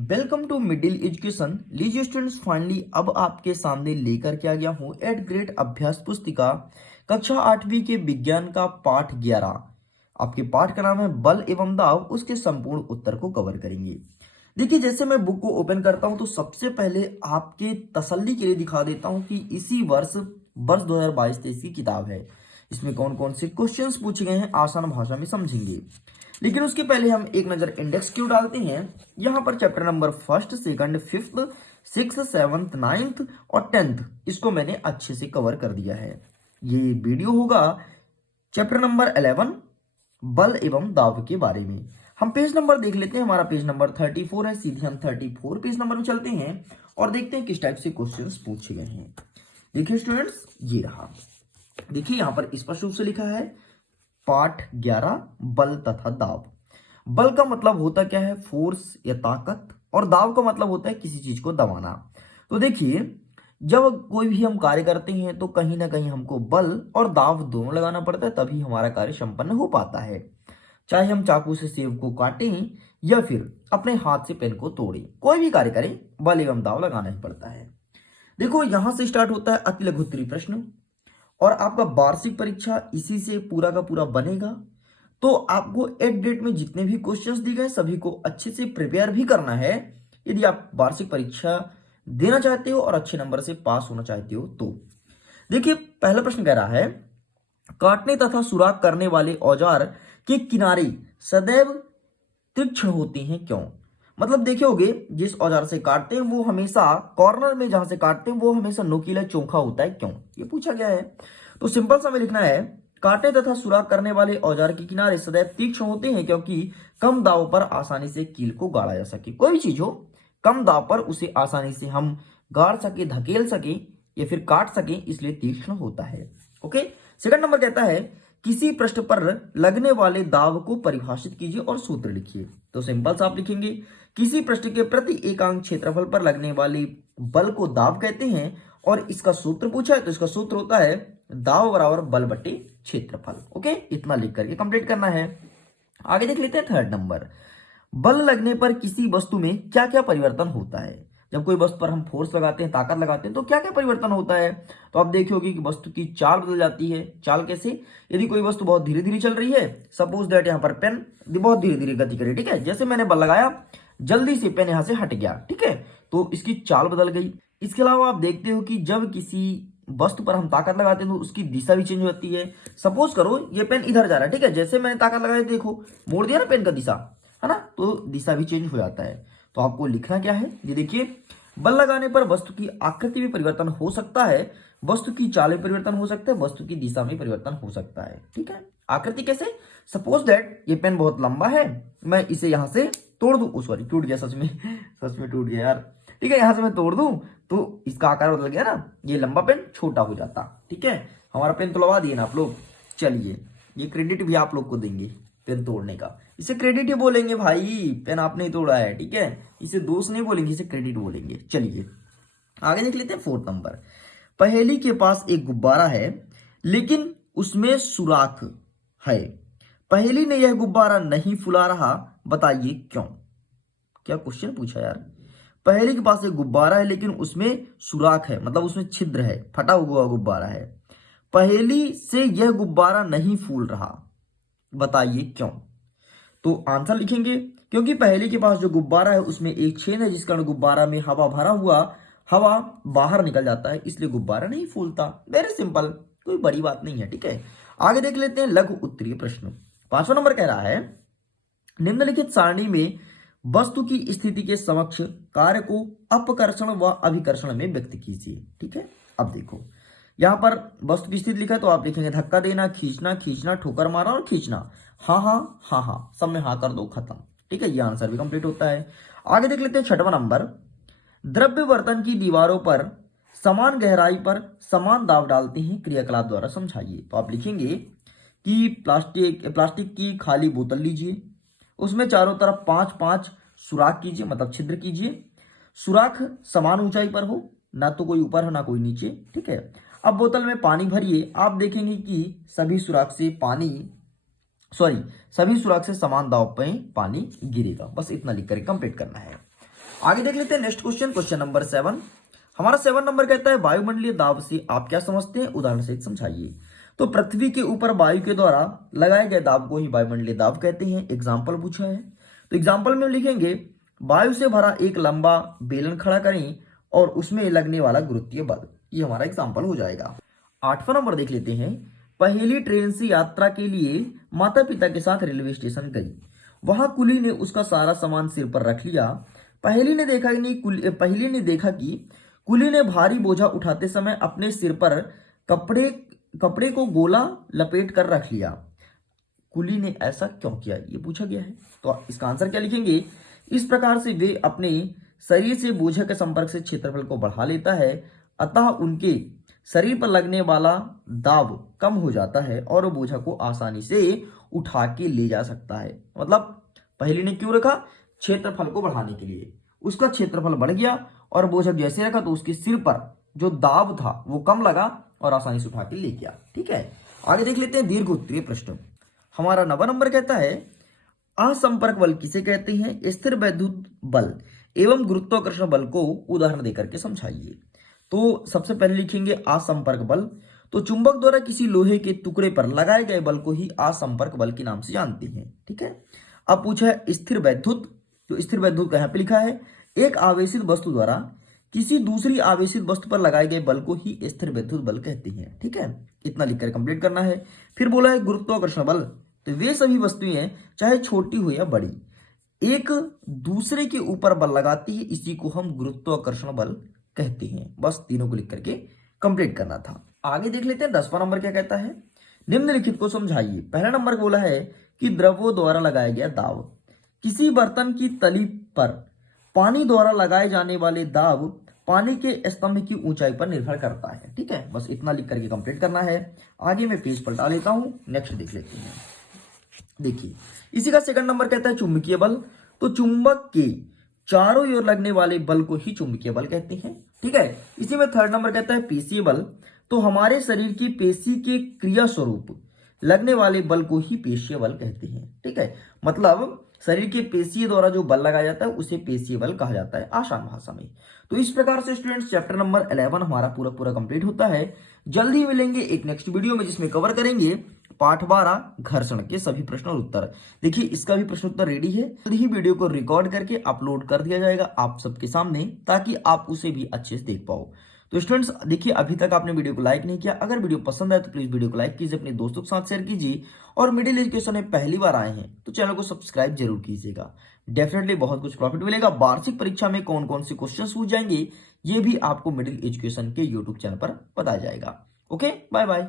Welcome to middle education. लीजिए students, finally अब आपके सामने लेकर के आ गया हूँ 8th ग्रेड अभ्यास पुस्तिका कक्षा 8वीं के विज्ञान का पाठ 11। आपके पाठ का नाम है बल एवं दाव। उसके संपूर्ण उत्तर को कवर करेंगे। देखिए, जैसे मैं बुक को ओपन करता हूं तो सबसे पहले आपके तसल्ली के लिए दिखा देता हूं कि इसी वर्ष 2022-23 की किताब है। इसमें कौन कौन से क्वेश्चंस पूछे गए हैं आसान भाषा में समझेंगे। लेकिन उसके पहले हम एक नजर इंडेक्स क्यों डालते हैं। यहाँ पर chapter number 1st, 2nd, 5th, 6th, 7th, 9th और 10th इसको मैंने अच्छे से कवर कर दिया है। ये वीडियो होगा चैप्टर नंबर 11 बल एवं दाव के बारे में। हम पेज नंबर देख लेते हैं। हमारा पेज नंबर 34 है। सीधे हम 34 पेज नंबर में चलते हैं और देखते हैं किस टाइप से क्वेश्चंस पूछे गए हैं। देखिए स्टूडेंट्स, ये रहा। देखिए यहाँ पर स्पष्ट रूप से लिखा है पाठ 11 बल तथा दाव। बल का मतलब होता क्या है? फोर्स या ताकत। और दाव का मतलब होता है किसी चीज को दबाना। तो देखिए, जब कोई भी हम कार्य करते हैं तो कहीं ना कहीं हमको बल और दाव दोनों लगाना पड़ता है, तभी हमारा कार्य संपन्न हो पाता है। चाहे हम चाकू से सेब को काटें या फिर अपने हाथ से पेन को तोड़ें, कोई भी कार्य करें बल एवं दाव लगाना ही पड़ता है। देखो, यहां से स्टार्ट होता है अति लघु उत्तरीय प्रश्न और आपका वार्षिक परीक्षा इसी से पूरा का पूरा बनेगा। तो आपको एट डेट में जितने भी क्वेश्चंस दिए गए सभी को अच्छे से प्रिपेयर भी करना है, यदि आप वार्षिक परीक्षा देना चाहते हो और अच्छे नंबर से पास होना चाहते हो तो। देखिए, पहला प्रश्न कह रहा है काटने तथा सुराख करने वाले औजार के किनारे सदैव तीक्ष्ण होते हैं, क्यों? मतलब देखे होगे, जिस औजार से काटते हैं वो हमेशा कॉर्नर में जहां से काटते हैं वो हमेशा नुकीला चोखा होता है, क्यों? ये पूछा गया है। तो सिंपल सा में लिखना है काटने तथा सुराख करने वाले औजार के किनारे सदैव तीक्ष्ण होते हैं क्योंकि कम दाव पर आसानी से कील को गाड़ा जा सके। कोई भी चीज हो, कम दाव पर उसे आसानी से हम गाड़ सके, धकेल सके या फिर काट सके, इसलिए तीक्ष्ण होता है। ओके। सेकंड नंबर कहता है किसी पृष्ठ पर लगने वाले दाव को परिभाषित कीजिए और सूत्र लिखिए। तो सिंपल सा आप लिखेंगे किसी पृष्ठ के प्रति एकांक क्षेत्रफल पर लगने वाले बल को दाव कहते हैं और इसका सूत्र पूछा है तो इसका सूत्र होता है दाव बराबर बल बटे क्षेत्रफल। ओके, इतना लिख करके कंप्लीट करना है। आगे देख लेते हैं थर्ड नंबर, बल लगने पर किसी वस्तु में क्या क्या परिवर्तन होता है। जब कोई वस्तु पर हम फोर्स लगाते हैं, ताकत लगाते हैं, तो क्या क्या परिवर्तन होता है। तो आप देखोगे कि वस्तु की चाल बदल जाती है। चाल कैसे? यदि कोई वस्तु बहुत धीरे धीरे चल रही है, सपोज दैट यहाँ पर पेन बहुत धीरे धीरे गति करे, ठीक है, जैसे मैंने बल लगाया जल्दी से पेन यहाँ से हट गया, ठीक है, तो इसकी चाल बदल गई। इसके अलावा आप देखते हो कि जब किसी वस्तु पर हम ताकत लगाते हैं तो उसकी दिशा भी चेंज होती है। सपोज करो ये पेन इधर जा रहा है, ठीक है, जैसे मैंने ताकत लगाई देखो मोड़ दिया ना पेन का दिशा, है ना, तो दिशा भी चेंज हो जाता है। तो आपको लिखना क्या है, ये देखिए, बल लगाने पर वस्तु की आकृति में परिवर्तन हो सकता है, वस्तु की चाल में परिवर्तन हो सकता है, वस्तु की दिशा में परिवर्तन हो सकता है। ठीक है, आकृति कैसे? सपोज दैट ये पेन बहुत लंबा है, मैं इसे यहां से तोड़ दूं, सॉरी टूट गया, सच में टूट गया यार। ठीक है, यहां से मैं तोड़ दूं तो इसका आकार बदल गया ना, ये लंबा पेन छोटा हो जाता। ठीक है, हमारा पेन तोड़वा दिए ना आप लोग। चलिए, ये क्रेडिट भी आप लोग को देंगे पेन तोड़ने का, इसे क्रेडिट ही बोलेंगे भाई, पेन आपने ही तोड़ा है। ठीक है, इसे दोष नहीं बोलेंगे, इसे क्रेडिट बोलेंगे। चलिए आगे देख लेते हैं फोर्थ नंबर, पहेली के पास एक गुब्बारा है लेकिन उसमें सुराख है, पहेली ने यह गुब्बारा नहीं फुला रहा, बताइए क्यों? क्या क्वेश्चन पूछा यार। पहेली के पास एक गुब्बारा है लेकिन उसमें सुराख है, मतलब उसमें छिद्र है, फटा हुआ गुब्बारा है, पहेली से यह गुब्बारा नहीं फूल रहा, बताइए क्यों? तो आंसर लिखेंगे क्योंकि पहेली के पास जो गुब्बारा है उसमें एक छेद है, जिस कारण गुब्बारा में हवा भरा हुआ, हवा बाहर निकल जाता है, इसलिए गुब्बारा नहीं फूलता। वेरी सिंपल, कोई बड़ी बात नहीं है। ठीक है, आगे देख लेते हैं लघु उत्तरीय प्रश्न। 5वां नंबर कह रहा है निम्नलिखित सारणी में वस्तु की स्थिति के समक्ष कार्य को अपकर्षण व अभिकर्षण में व्यक्त कीजिए। ठीक है, अब देखो यहां पर वस्तु की स्थिति लिखा है तो आप लिखेंगे धक्का देना, खींचना, खींचना, ठोकर मारना और खींचना। हाँ हाँ हाँ हाँ, सब में हाँ कर दो, खत्म। ठीक है, ये आंसर भी कंप्लीट होता है। आगे देख लेते हैं 6वां नंबर, द्रव्य बर्तन की दीवारों पर समान गहराई पर समान दाब डालते हैं, क्रियाकलाप द्वारा समझाइए। तो आप लिखेंगे कि प्लास्टिक की खाली बोतल लीजिए, उसमें चारों तरफ 5-5 सुराख कीजिए, मतलब छिद्र कीजिए, सुराख समान ऊंचाई पर हो, ना तो कोई ऊपर हो ना कोई नीचे। ठीक है, अब बोतल में पानी भरिए, आप देखेंगे कि सभी सुराख से समान दाब पे पानी गिरेगा। बस इतना लिख कर कंप्लीट करना है। आगे देख लेते हैं नेक्स्ट क्वेश्चन, क्वेश्चन नंबर 7। हमारा 7 नंबर कहता है वायुमंडलीय दाब से आप क्या समझते हैं, उदाहरण से समझाइए। तो पृथ्वी के ऊपर वायु के द्वारा लगाए गए दाब को ही वायुमंडलीय दाब कहते हैं। एग्जाम्पल पूछा है, तो एग्जाम्पल में लिखेंगे वायु से भरा एक लंबा बेलन खड़ा करें और उसमें लगने वाला गुरुत्वीय बल, ये हमारा एग्जाम्पल हो जाएगा। 8वां नंबर देख लेते हैं, पहली ट्रेन से यात्रा के लिए माता पिता के साथ रेलवे स्टेशन गई, वहां कुली ने उसका सारा सामान सिर पर रख लिया। पहली ने देखा कि कुली ने भारी बोझा उठाते समय अपने सिर पर कपड़े को गोला लपेट कर रख लिया। कुली ने ऐसा क्यों किया, ये पूछा गया है। तो इसका आंसर क्या लिखेंगे, इस प्रकार से वे अपने शरीर से बोझे के संपर्क से क्षेत्रफल को बढ़ा लेता है, अतः उनके शरीर पर लगने वाला दाब कम हो जाता है और वो बोझा को आसानी से उठा के ले जा सकता है। मतलब पहली ने क्यों रखा, क्षेत्रफल को बढ़ाने के लिए। उसका क्षेत्रफल बढ़ गया और बोझा जैसे रखा तो उसके सिर पर जो दाब था वो कम लगा और आसानी से उठा के ले गया। ठीक है, आगे देख लेते हैं दीर्घ उत्तरीय प्रश्न। हमारा 9वां नंबर कहता है असंपर्क बल किसे कहते हैं, स्थिर वैद्युत बल एवं गुरुत्वाकर्षण बल को उदाहरण देकर के समझाइए। तो सबसे पहले लिखेंगे असंपर्क बल। तो चुंबक द्वारा किसी लोहे के टुकड़े पर लगाए गए बल को ही असंपर्क बल के नाम से जानते हैं। ठीक है, अब पूछा है स्थिर वैद्युत। तो स्थिर वैद्युत यहाँ पे लिखा है एक आवेशित वस्तु द्वारा किसी दूसरी आवेशित वस्तु पर लगाए गए बल को ही स्थिर वैद्युत बल कहते हैं। ठीक है, इतना लिखकर कंप्लीट करना है। फिर बोला है गुरुत्वाकर्षण बल, तो वे सभी वस्तुएं चाहे छोटी हो या बड़ी एक दूसरे के ऊपर बल लगाती है, इसी को हम गुरुत्वाकर्षण बल कहते हैं। बस तीनों को लिख करके कंप्लीट करना था। आगे देख लेते हैं 10वां नंबर क्या कहता है, निम्नलिखित को समझाइए। पहला नंबर बोला है कि द्रवों द्वारा लगाया गया दाब, किसी बर्तन की तली पर पानी द्वारा लगाए जाने वाले दाब पानी के स्तंभ की ऊंचाई पर निर्भर करता है। ठीक है, बस इतना लिख करके कंप्लीट करना है। आगे मैं पेज पलटा लेता हूं, नेक्स्ट देख लेते हैं। देखिए इसी का सेकंड नंबर कहता है चुंबकीय बल। तो चुंबक के चारों ओर लगने वाले बल को ही चुंबकीय बल कहते हैं। ठीक है, इसी में थर्ड नंबर कहता है पेशीय बल। तो हमारे शरीर की पेशी के क्रिया स्वरूप लगने वाले बल को ही पेशीय बल कहते हैं। ठीक है, मतलब शरीर के पेशीय द्वारा जो बल लगाया जाता है उसे पेशीय बल कहा जाता है आसान भाषा में। तो इस प्रकार से स्टूडेंट्स चैप्टर नंबर 11 हमारा पूरा कंप्लीट होता है। जल्दी ही मिलेंगे एक नेक्स्ट वीडियो में जिसमें कवर करेंगे पाठ 12 घर्षण के सभी प्रश्न और उत्तर। देखिए इसका भी प्रश्न उत्तर रेडी है, जल्द ही वीडियो को रिकॉर्ड करके अपलोड कर दिया जाएगा आप सबके सामने, ताकि आप उसे भी अच्छे से देख पाओ। तो स्टूडेंट्स देखिए अभी तक आपने वीडियो को लाइक नहीं किया, अगर वीडियो पसंद आए तो प्लीज वीडियो को लाइक कीजिए, अपने दोस्तों के साथ शेयर कीजिए और मिडिल एजुकेशन में पहली बार आए हैं तो चैनल को सब्सक्राइब जरूर कीजिएगा। डेफिनेटली बहुत कुछ प्रॉफिट मिलेगा। वार्षिक परीक्षा में कौन कौन से क्वेश्चन पूछ जाएंगे ये भी आपको मिडिल एजुकेशन के यूट्यूब चैनल पर बताया जाएगा। Okay, bye bye.